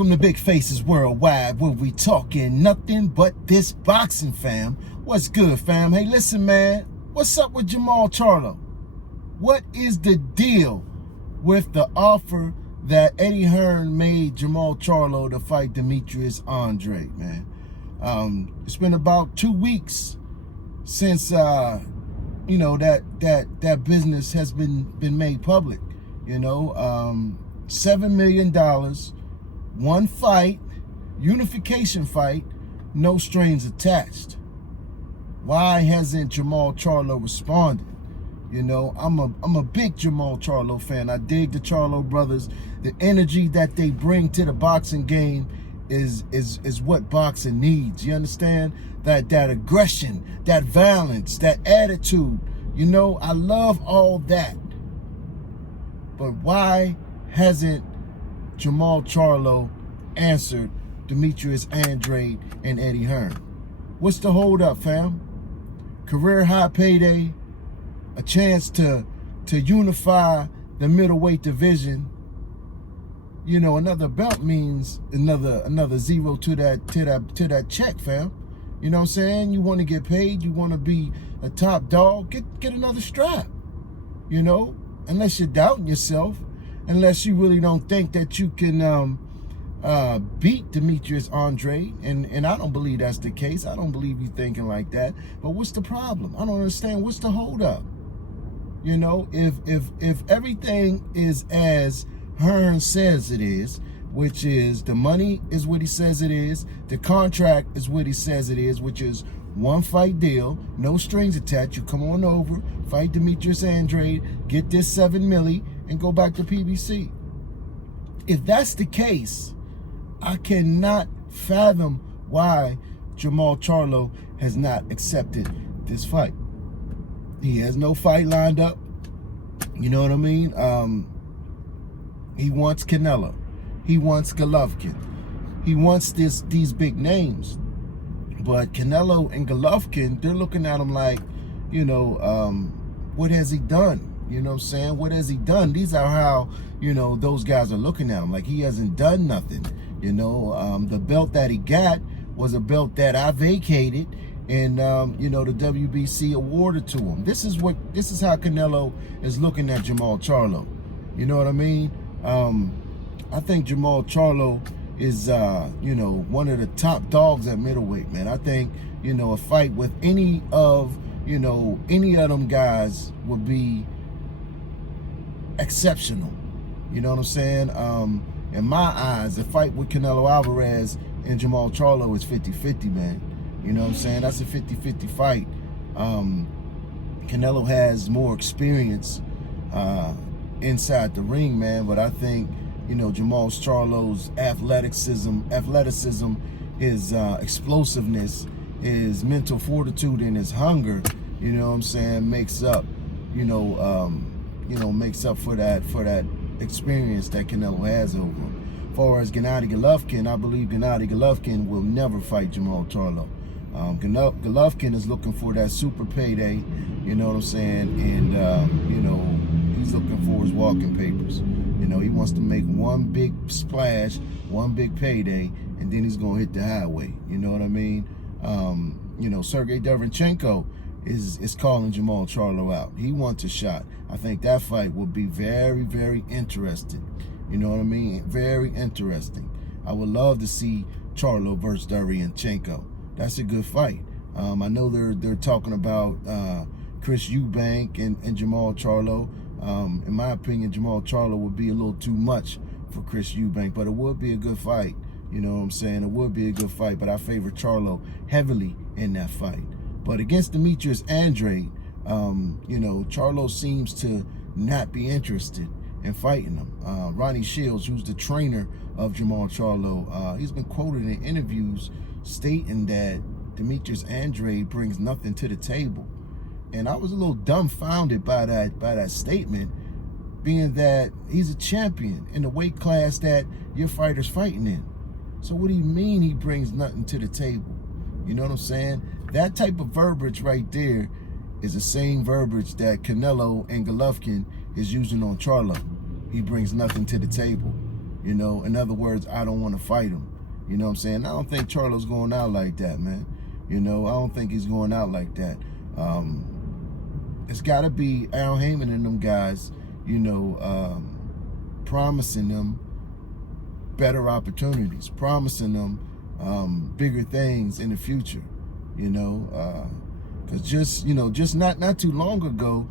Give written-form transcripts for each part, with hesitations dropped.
Welcome to Big Faces Worldwide, where we talking nothing but this boxing, fam. What's good, fam? Hey, listen, man. What's up with Jermall Charlo? What is the deal with the offer that Eddie Hearns made Jermall Charlo to fight Demetrius Andrade, man? It's been about 2 weeks since that business has been made public. $7 million, one fight, unification fight, no strings attached. Why hasn't Jermall Charlo responded? I'm a big Jermall Charlo fan. I dig the Charlo brothers. The energy that they bring to the boxing game is what boxing needs. You understand? That aggression, that violence, that attitude. I love all that. But why hasn't Jermall Charlo answered Demetrius Andrade and Eddie Hearns? What's the hold up, fam? Career high payday, a chance to unify the middleweight division. Another belt means another zero to that check, fam. You know what I'm saying? You want to get paid, you want to be a top dog, get another strap. Unless you're doubting yourself, unless you really don't think that you can beat Demetrius Andrade, and I don't believe that's the case. I don't believe you thinking like that. But what's the problem? I don't understand. What's the hold up? If everything is as Hearns says it is, which is the money is what he says it is, the contract is what he says it is, which is one fight deal, no strings attached. You come on over, fight Demetrius Andrade, get this $7 million, and go back to PBC. If that's the case, I cannot fathom why Jermall Charlo has not accepted this fight. He has no fight lined up. You know what I mean? He wants Canelo. He wants Golovkin. He wants these big names. But Canelo and Golovkin, they're looking at him like, what has he done? You know what I'm saying? What has he done? These are how, those guys are looking at him. Like he hasn't done nothing. The belt that he got was a belt that I vacated and, the WBC awarded to him. This is how Canelo is looking at Jermall Charlo. You know what I mean? I think Jermall Charlo is, one of the top dogs at middleweight, man. I think, a fight with any of them guys would be exceptional. You know what I'm saying? In my eyes, a fight with Canelo Alvarez and Jermall Charlo is 50-50, man. You know what I'm saying? That's a 50-50 fight. Canelo has more experience inside the ring, man, but I think, Jermall Charlo's athleticism, his explosiveness, his mental fortitude, and his hunger, you know what I'm saying, makes up for that experience that Canelo has over him. As far as Gennady Golovkin, I believe Gennady Golovkin will never fight Jermall Charlo. Golovkin is looking for that super payday, you know what I'm saying, and he's looking for his walking papers. He wants to make one big splash, one big payday, and then he's gonna hit the highway. You know what I mean? Sergey Derevyanchenko is calling Jermall Charlo out. He wants a shot. I think that fight will be very, very interesting. You know what I mean? Very interesting. I would love to see Charlo versus Derevyanchenko. That's a good fight. I know they're talking about Chris Eubank and Jermall Charlo. In my opinion, Jermall Charlo would be a little too much for Chris Eubank, but it would be a good fight. You know what I'm saying? It would be a good fight, but I favor Charlo heavily in that fight. But against Demetrius Andrade, Charlo seems to not be interested in fighting him. Ronnie Shields, who's the trainer of Jermall Charlo, he's been quoted in interviews stating that Demetrius Andrade brings nothing to the table. And I was a little dumbfounded by that statement, being that he's a champion in the weight class that your fighter's fighting in. So what do you mean he brings nothing to the table? You know what I'm saying? That type of verbiage right there is the same verbiage that Canelo and Golovkin is using on Charlo. He brings nothing to the table. You know, in other words, I don't want to fight him. You know what I'm saying? I don't think Charlo's going out like that, man. You know, I don't think he's going out like that. It's got to be Al Heyman and them guys, you know, promising them better opportunities, promising them bigger things in the future, you know. Because just not too long ago,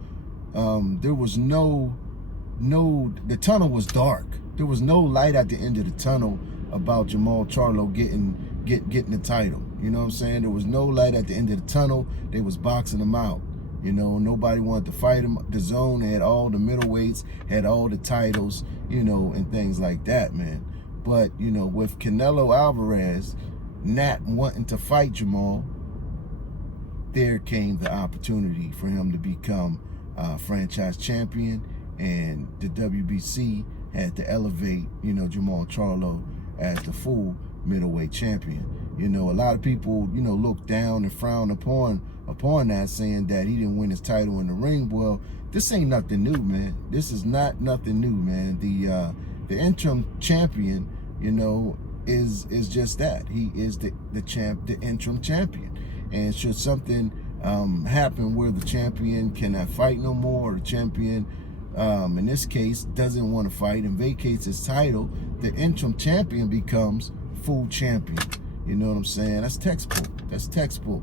there was the tunnel was dark. There was no light at the end of the tunnel about Jermall Charlo getting the title. You know what I'm saying? There was no light at the end of the tunnel. They was boxing him out. You know, nobody wanted to fight him. The Zone had all the middleweights, had all the titles, you know, and things like that, man. But, you know, with Canelo Alvarez not wanting to fight Jamal, there came the opportunity for him to become franchise champion, and the WBC had to elevate, you know, Jermall Charlo as the full middleweight champion. You know, a lot of people, you know, look down and frown upon that, saying that he didn't win his title in the ring. Well, this ain't nothing new, man. This is not nothing new, man. The interim champion, you know, is just that. He is the interim champion. And should something happen where the champion cannot fight no more, or the champion, in this case, doesn't want to fight and vacates his title, the interim champion becomes full champion. You know what I'm saying? That's textbook. That's textbook.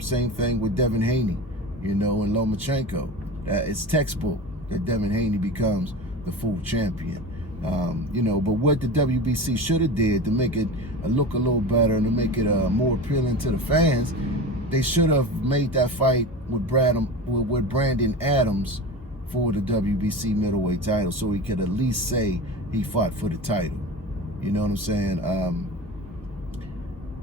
Same thing with Devin Haney, you know, and Lomachenko. It's textbook that Devin Haney becomes the full champion. You know, but what the WBC should have did to make it look a little better and to make it more appealing to the fans, they should have made that fight with Brandon Adams for the WBC middleweight title, so he could at least say he fought for the title. You know what I'm saying?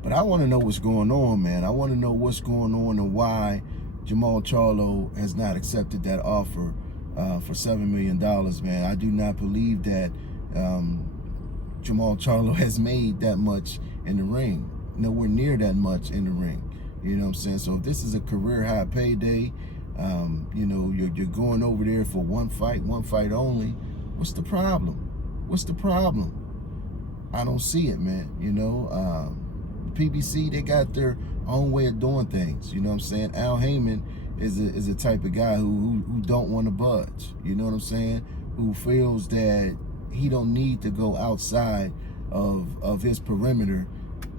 But I want to know what's going on, man. I want to know what's going on and why Jermall Charlo has not accepted that offer for $7 million, man. I do not believe that Jermall Charlo has made that much in the ring. Nowhere near that much in the ring. You know what I'm saying? So if this is a career high payday, you know, you're going over there for one fight only, what's the problem? What's the problem? I don't see it, man. You know, PBC, they got their own way of doing things. You know what I'm saying? Al Heyman is a type of guy who don't want to budge. You know what I'm saying? Who feels that he don't need to go outside of his perimeter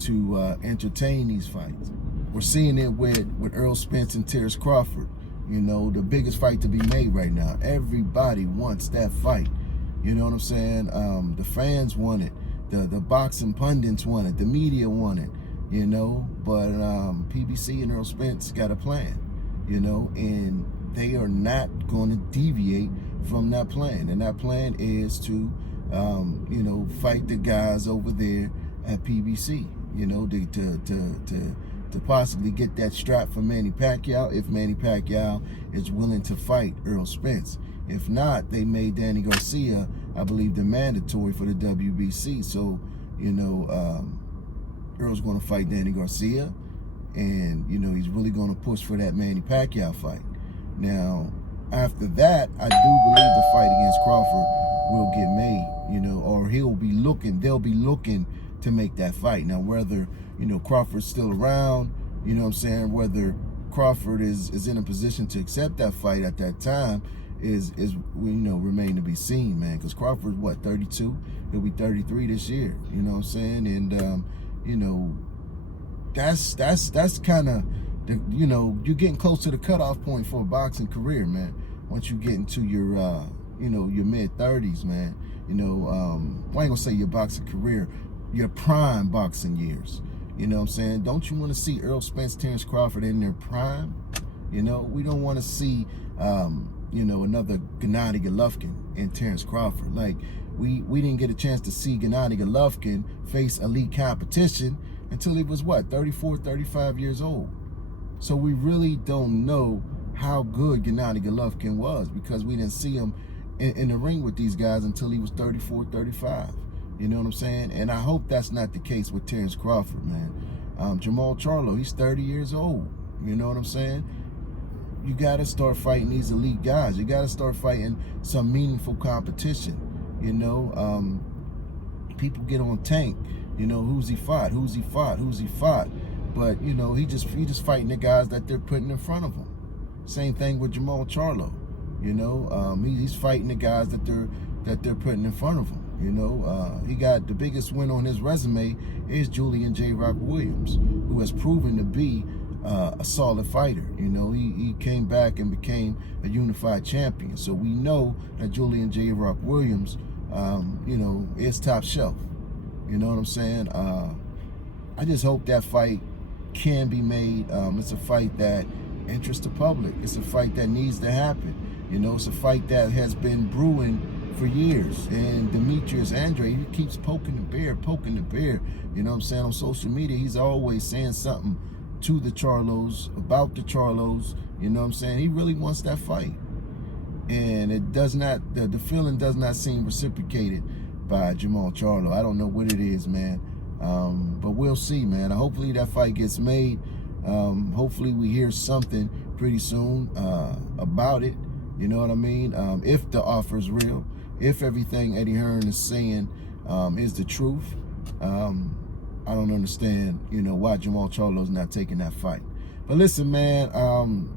to entertain these fights. We're seeing it with Errol Spence and Terence Crawford. You know, the biggest fight to be made right now. Everybody wants that fight. You know what I'm saying? The fans want it. The boxing pundits want it. The media want it. You know, but PBC and Errol Spence got a plan. You know, and they are not going to deviate from that plan. And that plan is to, you know, fight the guys over there at PBC. You know, to possibly get that strap for Manny Pacquiao, if Manny Pacquiao is willing to fight Errol Spence. If not, they made Danny Garcia, I believe, the mandatory for the WBC. So, you know, Errol's going to fight Danny Garcia, and, you know, he's really going to push for that Manny Pacquiao fight. Now, after that, I do believe the fight against Crawford will get made, you know, or they'll be looking to make that fight. Now, whether, you know, Crawford's still around, you know what I'm saying, whether Crawford is in a position to accept that fight at that time is you know, remain to be seen, man, because Crawford's, what, 32? He'll be 33 this year, you know what I'm saying? And, you know, that's kind of, you know, you're getting close to the cutoff point for a boxing career, man. Once you get into your, you know, your mid-30s, man, you know, I ain't gonna say your boxing career, your prime boxing years. You know what I'm saying? Don't you want to see Errol Spence, Terence Crawford in their prime? You know, we don't want to see, you know, another Gennady Golovkin and Terence Crawford. Like, we didn't get a chance to see Gennady Golovkin face elite competition until he was, what, 34, 35 years old. So we really don't know how good Gennady Golovkin was, because we didn't see him in the ring with these guys until he was 34, 35. You know what I'm saying? And I hope that's not the case with Terence Crawford, man. Jermall Charlo, he's 30 years old. You know what I'm saying? You got to start fighting these elite guys. You got to start fighting some meaningful competition. You know, people get on Tank, you know, who's he fought, but you know, he just fighting the guys that they're putting in front of him. Same thing with Jermall Charlo, you know, he's fighting the guys that they're putting in front of him. You know, he got the biggest win on his resume is Julian J. Rock Williams, who has proven to be a solid fighter. You know, he came back and became a unified champion. So we know that Julian J. Rock Williams, you know, is top shelf. You know what I'm saying? I just hope that fight can be made. It's a fight that interests the public. It's a fight that needs to happen. You know, it's a fight that has been brewing for years, and Demetrius Andrade, he keeps poking the bear. You know what I'm saying? On social media, he's always saying something to the Charlos, about the Charlos. You know what I'm saying? He really wants that fight, and it does not. The feeling does not seem reciprocated by Jermall Charlo. I don't know what it is, man. But we'll see, man. Hopefully that fight gets made. Hopefully we hear something pretty soon about it. You know what I mean? If the offer is real, if everything Eddie Hearns is saying is the truth, I don't understand, you know, why Jermall Charlo's not taking that fight. But listen, man,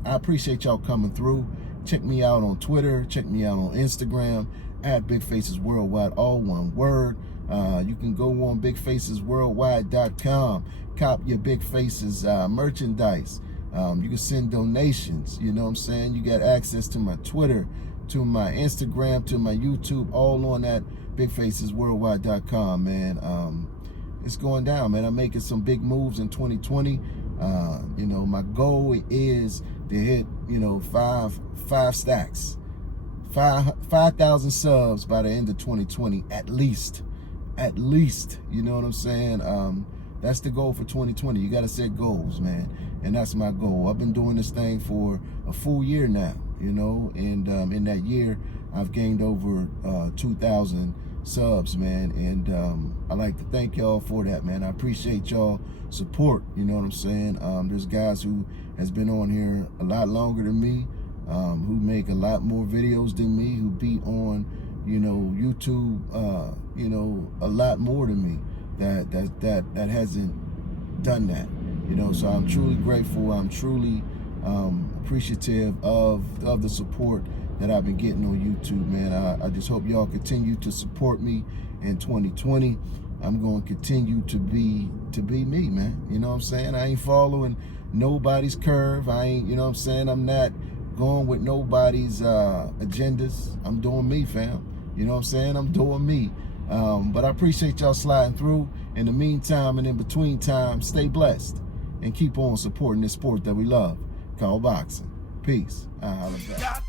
I appreciate y'all coming through. Check me out on Twitter. Check me out on Instagram at Big Faces Worldwide, all one word. You can go on bigfacesworldwide.com, cop your Big Faces merchandise. You can send donations, you know what I'm saying? You got access to my Twitter, to my Instagram, to my YouTube, all on that bigfacesworldwide.com, man. It's going down, man. I'm making some big moves in 2020. You know, my goal is to hit, you know, five stacks, 5,000 subs by the end of 2020, at least, you know what I'm saying? That's the goal for 2020. You got to set goals, man. And that's my goal. I've been doing this thing for a full year now, you know, and in that year, I've gained over 2,000 subs, man. And I'd like to thank y'all for that, man. I appreciate y'all support, you know what I'm saying? There's guys who has been on here a lot longer than me, who make a lot more videos than me, who be on, you know, YouTube, you know, a lot more than me. That hasn't done that, you know. So I'm truly grateful. I'm truly appreciative of the support that I've been getting on YouTube, man. I just hope y'all continue to support me in 2020. I'm going to continue to be me, man. You know what I'm saying? I ain't following nobody's curve. I ain't, you know what I'm saying? I'm not going with nobody's agendas. I'm doing me, fam. You know what I'm saying? I'm doing me. But I appreciate y'all sliding through. In the meantime and in between time, stay blessed and keep on supporting this sport that we love called boxing. Peace. I'll holla back.